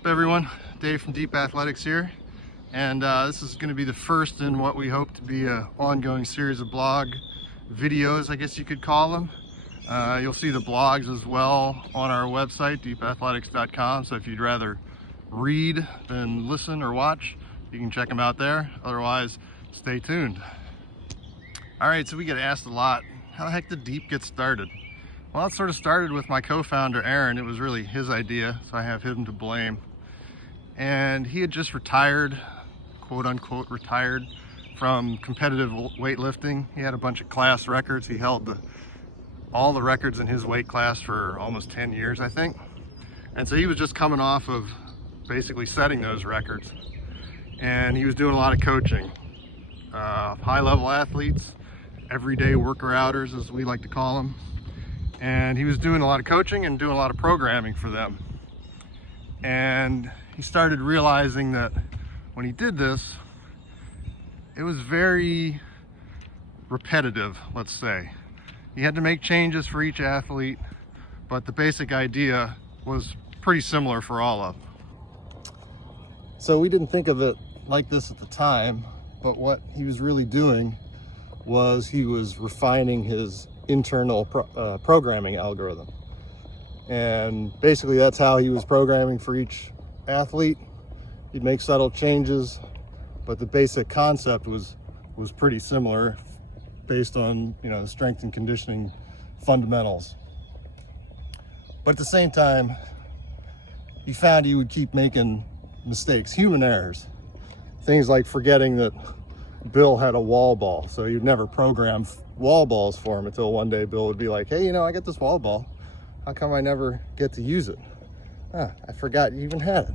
What's up, everyone? Dave from Deep Athletics here, and this is going to be the first in what we hope to be an ongoing series of blog videos, I guess you could call them. You'll see the blogs as well on our website, deepathletics.com, so if you'd rather read than listen or watch, you can check them out there. Otherwise, stay tuned. Alright, so we get asked a lot, how the heck did Deep get started? Well, it sort of started with my co-founder, Aaron. It was really his idea, so I have him to blame. And he had just retired, quote unquote retired, from competitive weightlifting. He had a bunch of class records. He held all the records in his weight class for almost 10 years, I think. And so he was just coming off of basically setting those records. And he was doing a lot of coaching. High-level athletes, everyday worker-outers, as we like to call them. And he was doing a lot of coaching and doing a lot of programming for them. And he started realizing that when he did this, it was very repetitive, let's say. He had to make changes for each athlete, but the basic idea was pretty similar for all of them. So we didn't think of it like this at the time, but what he was really doing was he was refining his internal programming algorithm. And basically that's how he was programming for each athlete. He'd make subtle changes, but the basic concept was pretty similar based on, the strength and conditioning fundamentals. But at the same time, he found he would keep making mistakes, human errors. Things like forgetting that Bill had a wall ball, so you'd never program wall balls for him until one day Bill would be like, hey, I got this wall ball. How come I never get to use it? I forgot you even had it.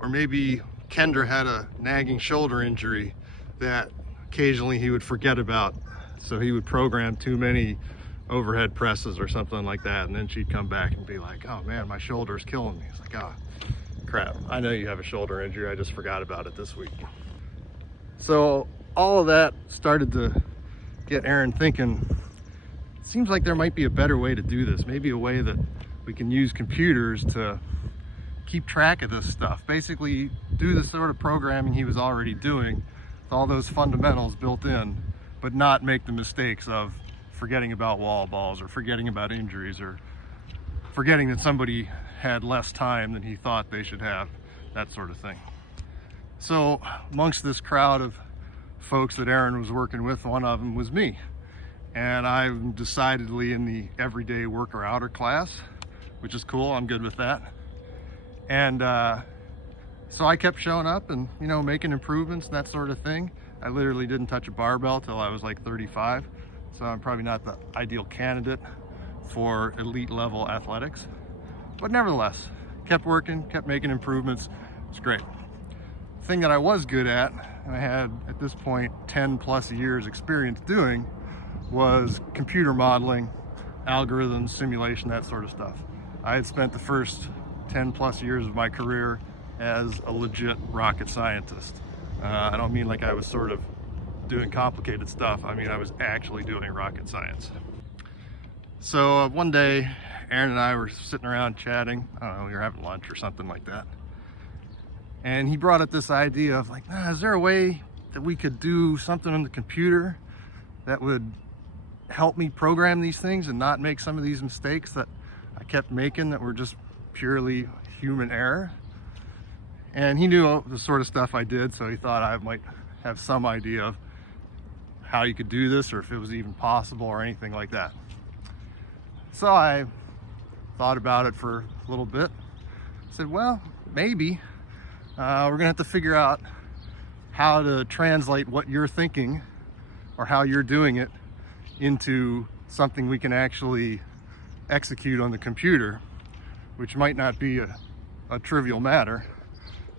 Or maybe Kendra had a nagging shoulder injury that occasionally he would forget about, so he would program too many overhead presses or something like that, and then she'd come back and be like, oh man, my shoulder's killing me. It's like, oh crap, I know you have a shoulder injury, I just forgot about it this week. So all of that started to get Aaron thinking, it seems like there might be a better way to do this, maybe a way that we can use computers to keep track of this stuff, basically do the sort of programming he was already doing with all those fundamentals built in, but not make the mistakes of forgetting about wall balls or forgetting about injuries or forgetting that somebody had less time than he thought they should have, that sort of thing. So amongst this crowd of folks that Aaron was working with, one of them was me. And I'm decidedly in the everyday worker outer class, which is cool, I'm good with that. And so I kept showing up and, making improvements and that sort of thing. I literally didn't touch a barbell till I was like 35. So I'm probably not the ideal candidate for elite level athletics. But nevertheless, kept working, kept making improvements. It's great. The thing that I was good at, and I had at this point 10 plus years experience doing, was computer modeling, algorithms, simulation, that sort of stuff. I had spent the first 10 plus years of my career as a legit rocket scientist. I don't mean like I was sort of doing complicated stuff. I mean, I was actually doing rocket science. So one day, Aaron and I were sitting around chatting. I don't know, we were having lunch or something like that. And he brought up this idea of like, is there a way that we could do something on the computer that would help me program these things and not make some of these mistakes that I kept making that were just purely human error? And he knew the sort of stuff I did, so he thought I might have some idea of how you could do this or if it was even possible or anything like that. So I thought about it for a little bit. I said, well, maybe. We're gonna have to figure out how to translate what you're thinking or how you're doing it into something we can actually execute on the computer, which might not be a trivial matter.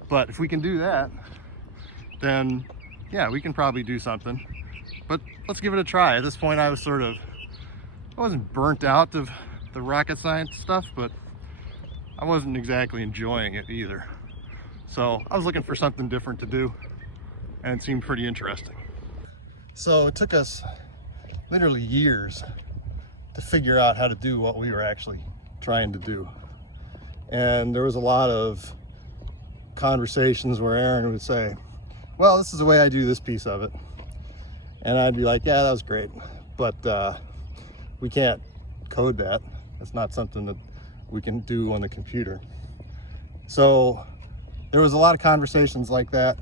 But if we can do that, then yeah, we can probably do something. But let's give it a try. At this point, I wasn't burnt out of the rocket science stuff, but I wasn't exactly enjoying it either. So I was looking for something different to do, and it seemed pretty interesting. So it took us literally years to figure out how to do what we were actually trying to do. And there was a lot of conversations where Aaron would say, well, this is the way I do this piece of it. And I'd be like, yeah, that was great, but we can't code that. It's not something that we can do on the computer. So there was a lot of conversations like that.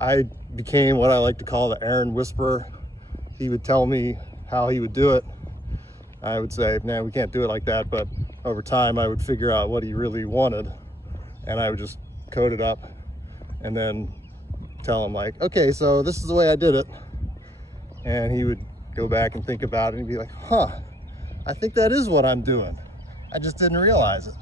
I became what I like to call the Aaron whisperer. He would tell me how he would do it. I would say, man, we can't do it like that. But over time, I would figure out what he really wanted, and I would just code it up and then tell him, like, okay, so this is the way I did it. And he would go back and think about it and be like, huh, I think that is what I'm doing. I just didn't realize it.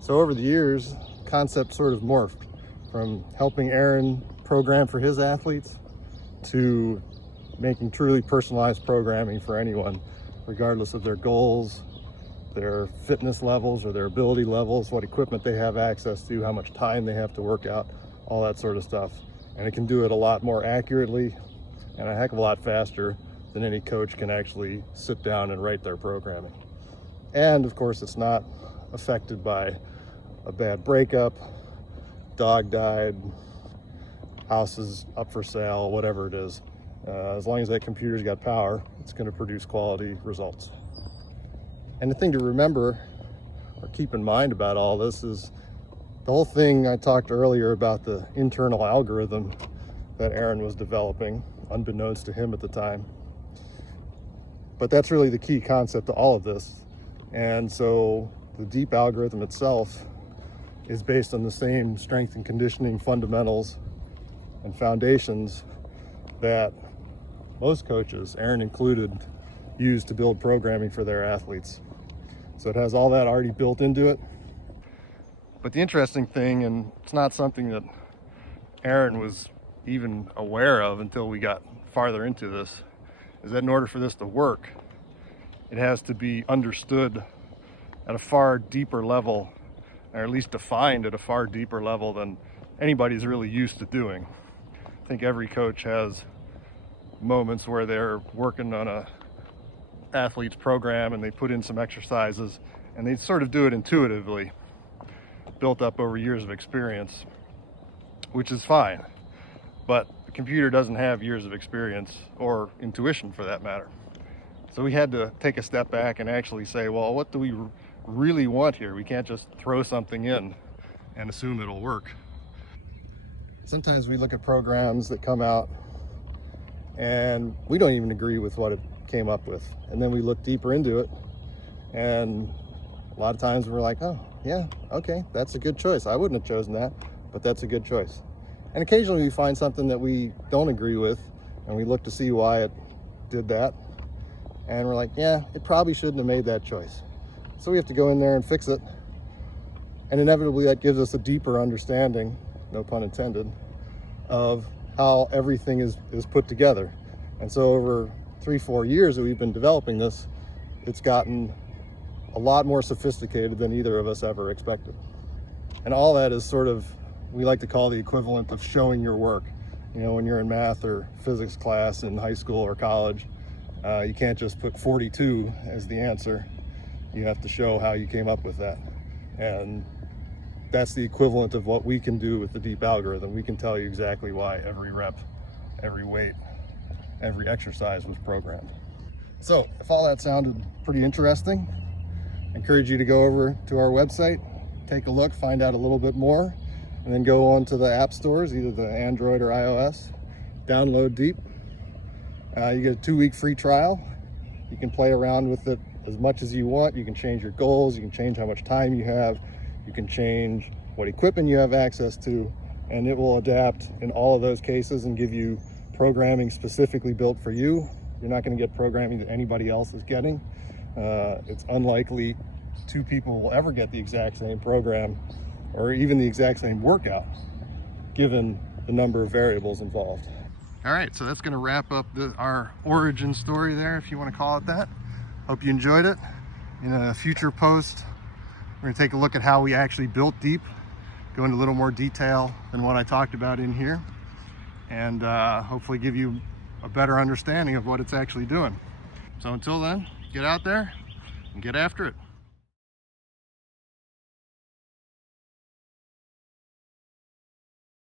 So over the years, concept sort of morphed from helping Aaron program for his athletes to making truly personalized programming for anyone, regardless of their goals, their fitness levels or their ability levels, what equipment they have access to, how much time they have to work out, all that sort of stuff. And it can do it a lot more accurately and a heck of a lot faster than any coach can actually sit down and write their programming. And of course, it's not affected by a bad breakup, dog died, house is up for sale, whatever it is. As long as that computer's got power, it's going to produce quality results. And the thing to remember or keep in mind about all this is the whole thing I talked earlier about the internal algorithm that Aaron was developing, unbeknownst to him at the time. But that's really the key concept to all of this. And so the deep algorithm itself is based on the same strength and conditioning fundamentals and foundations that most coaches, Aaron included, use to build programming for their athletes. So it has all that already built into it. But the interesting thing, and it's not something that Aaron was even aware of until we got farther into this, is that in order for this to work, it has to be understood at a far deeper level, or at least defined at a far deeper level than anybody's really used to doing. I think every coach has moments where they're working on a athlete's program and they put in some exercises and they sort of do it intuitively, built up over years of experience, which is fine. But the computer doesn't have years of experience or intuition for that matter. So we had to take a step back and actually say, well, what do we really want here? We can't just throw something in and assume it'll work. Sometimes we look at programs that come out and we don't even agree with what it came up with. And then we look deeper into it, and a lot of times we're like, oh yeah, okay, that's a good choice. I wouldn't have chosen that, but that's a good choice. And occasionally we find something that we don't agree with, and we look to see why it did that. And we're like, yeah, it probably shouldn't have made that choice. So we have to go in there and fix it. And inevitably that gives us a deeper understanding, no pun intended, of how everything is put together. And so over 3-4 years that we've been developing this, it's gotten a lot more sophisticated than either of us ever expected. And all that is sort of, we like to call the equivalent of showing your work. You know, when you're in math or physics class in high school or college, you can't just put 42 as the answer. You have to show how you came up with that. And that's the equivalent of what we can do with the deep algorithm. We can tell you exactly why every rep, every weight, every exercise was programmed. So if all that sounded pretty interesting, I encourage you to go over to our website, take a look, find out a little bit more, and then go on to the app stores, either the Android or iOS, download Deep. You get a 2-week free trial. You can play around with it as much as you want. You can change your goals, you can change how much time you have, you can change what equipment you have access to, and it will adapt in all of those cases and give you programming specifically built for you. You're not going to get programming that anybody else is getting. It's unlikely 2 people will ever get the exact same program or even the exact same workout, given the number of variables involved. All right, so that's going to wrap up our origin story there, if you want to call it that. Hope you enjoyed it. In a future post, we're going to take a look at how we actually built Deep, go into a little more detail than what I talked about in here, and hopefully give you a better understanding of what it's actually doing. So until then, get out there and get after it.